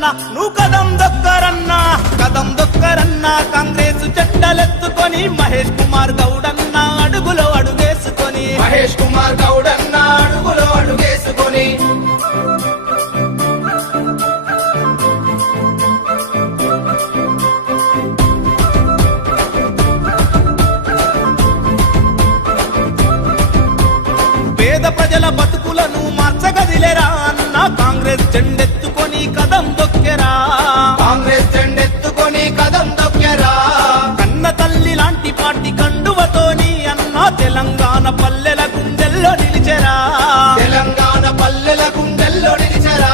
దొక్కరన్నా నువ్వు కదం దొక్కరన్నా కదం దొక్కరన్నా కాంగ్రెస్ జెండలెత్తుకొని మహేష్ కుమార్ గౌడన్న అడుగులో అడుగేసుకొని మహేష్ కుమార్ గౌడన్న అడుగులో అడుగేసుకొని పేద ప్రజల బతుకులను మార్చగదిలేరా అన్న కాంగ్రెస్ జెండెత్తుకొని కదం దొక్కెరా కాంగ్రెస్ జెండెత్తుకొని కదం దొక్కెరా కన్న తల్లి లాంటి పార్టీ కండువతోని అన్న తెలంగాణ పల్లెల గుండెల్లో నిలిచెరా తెలంగాణ పల్లెల గుండెల్లో నిలిచెరా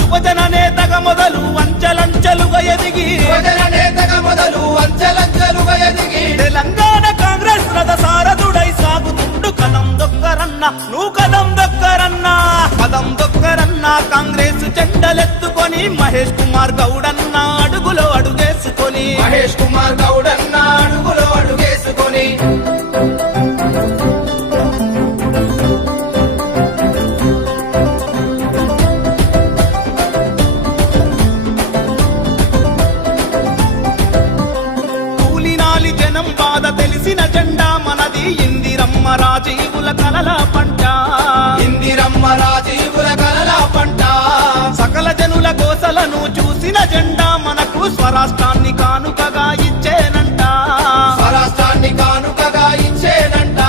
యువజన నేతగా మొదలు అంచెలంచెలుగా ఎదిగి యువజన నేతగా మొదలు అంచెలంచెలుగా ఎదిగి తెలంగాణ కాంగ్రెస్ రథ సారథుడై సాగుతుండు కదం దొక్కరన్నా నువ్వు కదం దొక్కరన్నా కదం దొక్కరన్నా కాంగ్రెస్ జెండలెత్తుకొని మహేష్ కుమార్ గౌడన్న అడుగులో అడుగేసుకొని మహేష్ కుమార్ గౌడన్న అడుగులో అడుగేసుకొని కూలినాలి జనం బాధ తెలిసిన జెండా మనది ఇందిరమ్మ రాజీవుల కలల పంట ఇందిరమ్మ రాజీవుల కలల పంట సకల జనుల కోసలను చూసిన జెండా మనకు స్వరాష్ట్రాన్ని కానుకగా ఇచ్చేనంట స్వరాష్ట్రాన్ని కానుకగా ఇచ్చేనంట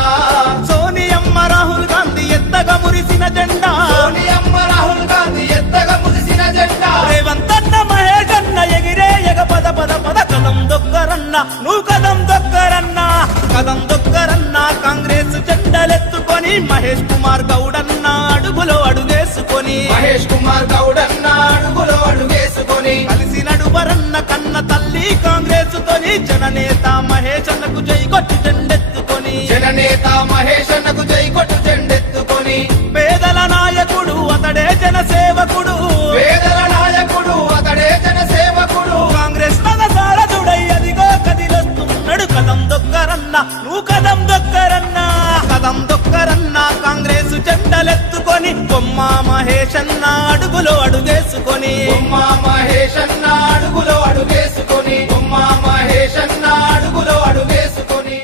సోనియమ్మ రాహుల్ గాంధీ ఎత్తగా మురిసిన జెండా సోనియమ్మ రాహుల్ గాంధీ ఎత్తగా మురిసిన జెండా రేవంత్ అన్న మహేష్ అన్న ఎగిరే ఎగ పద పద పద కదం దొక్కరన్నా నువ్వు కదం దొక్కరన్నా కదం దొక్కరన్నా కాంగ్రెస్ జెండలెత్తుకొని మహేష్ కుమార్ గౌడన్న అడుగులో అడుగేసుకొని మహేష్ కుమార్ గౌడన్న అడుగులో అడుగేసుకొని కలిసి నడువరన్న కన్న తల్లి కాంగ్రెస్ తోని జననేత మహేష్ అన్నకు జై కొట్టి జెండెత్తుకొని జననేత మహేష్ అన్నకు జై కొట్టు జెండెత్తుకొని పేదల నాయకుడు అతడే జన సేవకుడు పేదల నాయకుడు అతడే జన సేవకుడు కాంగ్రెస్ తన సారథుడై అదిగో కదిలొస్తున్నాడు కదం దొక్కరన్నా నువ్వు కదం దొక్కరన్నా కదం దొక్కరన్నా కాంగ్రెస్ జెండలెత్తుకొని బొమ్మ మహేష్ అన్న అడుగులో అడుగేసుకొని బొమ్మ మహేష్ అన్న అడుగులో అడుగేసుకొని బొమ్మ మహేష్ అన్న అడుగులో అడుగేసుకొని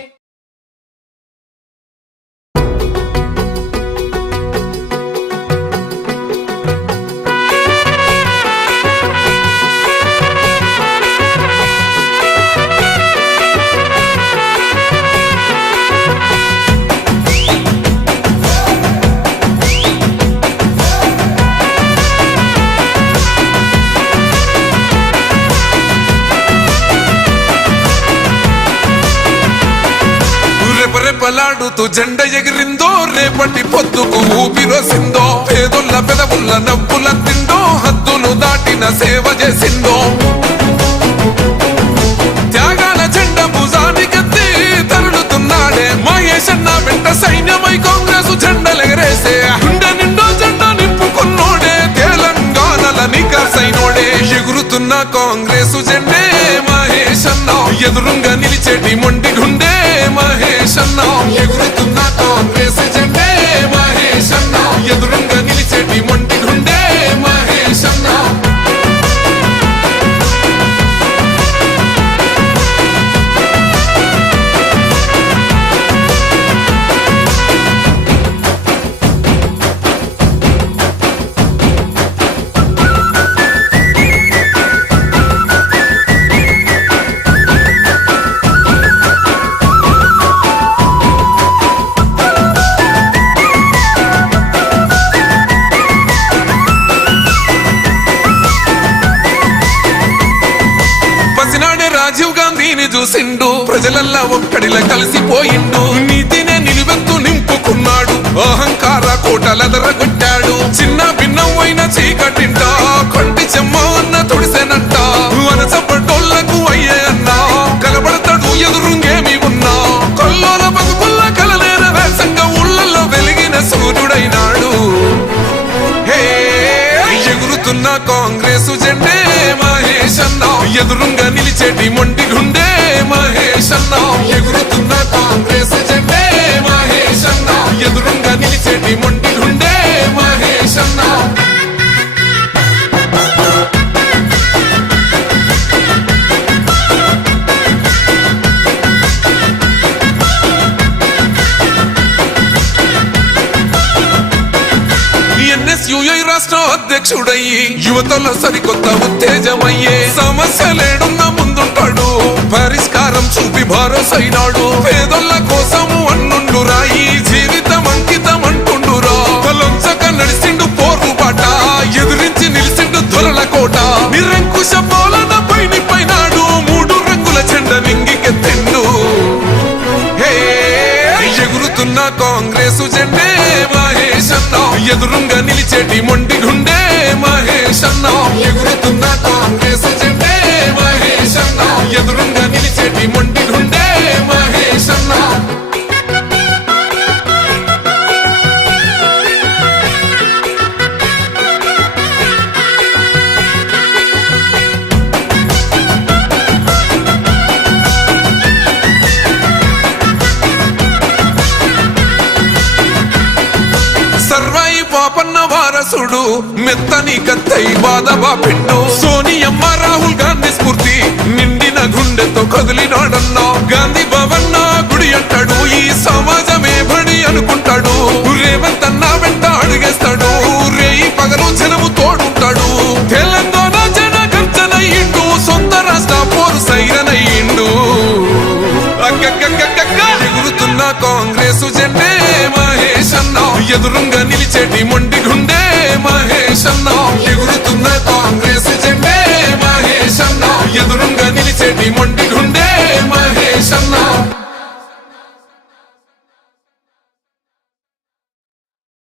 రెపరెపలాడుతూ జెండ ఎగిరిందో రేపటి పొద్దుకు ఊపిరోసిందో పేదొల్ల పెదవుల్ల నవ్వుల తిందో హద్దులు దాటిన సేవ చేసిందో త్యాగాల జెండ భుజానికెత్తి తరులుతున్నాడే మహేష్ అన్న వెంట సైన్యమై కాంగ్రెస్ జెండలెగరేసే గుండె నిండో జెండ నింపుకున్నోడే తెలంగాణల నికాసైనోడే ఎగురుతున్న కాంగ్రెస్ జెండే మహేష్ అన్న ఎదురుంగా నిలిచేటి మొండి గుండె మహేష్ అన్న ఎగురుతున్న కాంగ్రెస్ జెండే మహేష్ అన్న ఎదురుంగా నిలిచేటి మొండి గుండె మహేష్ అన్న చూసిండు ప్రజలల్లా ఒక్కడిలా కలిసిపోయిండు నీతినే నిలువెత్తు నింపుకున్నాడు అహంకార కోటలెదరగొట్టాడు చిన్న భిన్నమైన చీకటింట కొంటి చెమ్మ అన్న తుడిసెనంట వనసపడ్డోళ్లకు అయ్యే అన్న కలబడతాడు ఎదురుంగేమి ఉన్నా కొల్లోల బతుకుల్ల కలలేన వేసంగా ఊళ్ళల్లో వెలిగిన సూర్యుడైనాడు హే ఎగురుతున్న కాంగ్రెస్ జెండే మహేష్ అన్న ఎదురుంగా నిలిచేటి మొండి గుండె మహేష్ అన్న ఎగురుతున్న కాంగ్రెస్ జెండే మహేష్ అన్న ఎదురుంగా నిలిచేటి మొండి గుండె మహేష్ అన్న అధ్యక్షుడయ్యి యువతలో సరికొత్త ఉత్తేజమయ్యే సమస్యలేడున్న ముందుంటాడు పరిష్కారం చూపి భరోసైనాడు పేదోళ్ళ కోసము అన్నుండు రాయి జీవితం అంకితం అంటుండురా తలొంచక నడిసిండు పోరు బాట ఎదురించి నిలిసిండు దొరల కోట నిరంకుశ పాలన పైనాడు మూడు రంగుల చెండ నింగికెత్తిండు ఎగురుతున్న కాంగ్రెస్ జెండే మహేష్ అన్న ఎదురుంగా నిలిచేటి మొండి గుండె మహేష్ అన్న ఎగురుతున్న కాంగ్రెస్ జెండే మహేష్ అన్న ఎదురుంగా నిలిచేటి మొండి గుండె మహేష్ అన్న సర్వాయి పాపన్న వారసుడు మెత్తని కత్తై బాధబా పిండు సోనియమ్మ రాహుల్ గాంధీ స్ఫూర్తి నిండిన గుండెతో కదిలినాడన్నా గాంధీ భవన్ గుడి అంటాడు ఈ సమాజమే బడి అనుకుంటాడు రేవంత్ అన్న వెంట అడుగేస్తాడు రేయి పగలు జనము తోడుంటాడు తెలంగాణ జన గర్జనయ్యిండు సొంత రాష్ట్ర పోరు సైరనయ్యిండు ఎగురుతున్న కాంగ్రెస్ జెండే మహేష్ అన్న ఎదురుంగా నిలిచేటి మొండి గుండె మహేష్ అన్న ఎగురుతున్న కాంగ్రెస్ జెండే మహేష్ అన్న ఎదురుంగా నిలిచేటి మొండి గుండె మహేష్ అన్న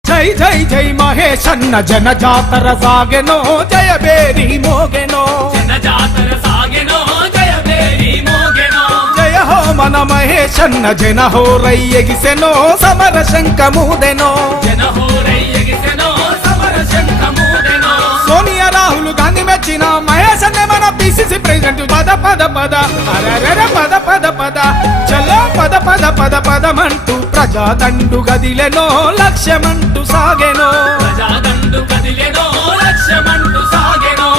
జై జై జై మహేష్ అన్న జన జాతర సాగెనో జయ బేరి మోగెనో జన జాతర సాగెనో జయ బేరి మోగెనో జయ హో మన మహేష్ అన్న జన హో రయ్యగిసెనో సమర శంఖమూదెనో జన హోరయ్యగిసెనో సమర శంఖమూదెనో సోనియా రాహుల్ గాంధీ మెచ్చిన మహేష్ అన్నే మన పిసిసి ప్రెసిడెంట్ పద పద పద అరరర పద పద పద చలో పద పద పద పదమంటూ ప్రజాదండు గదిలెనో లక్ష్యమంటూ సాగెనో ప్రజాదండు కదిలెనో లక్ష్యమంటూ సాగెనో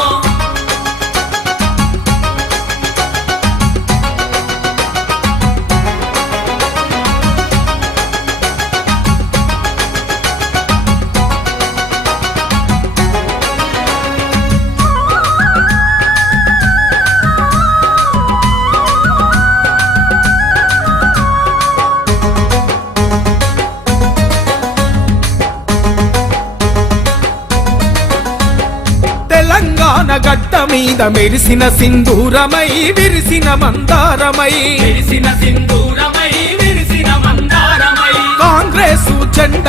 తెలంగాణ గడ్డ మీద మెరిసిన సింధూరమై విరిసిన మందారమై విరిసిన సింధూరమై విరిసిన మందారమై కాంగ్రెసు జెండ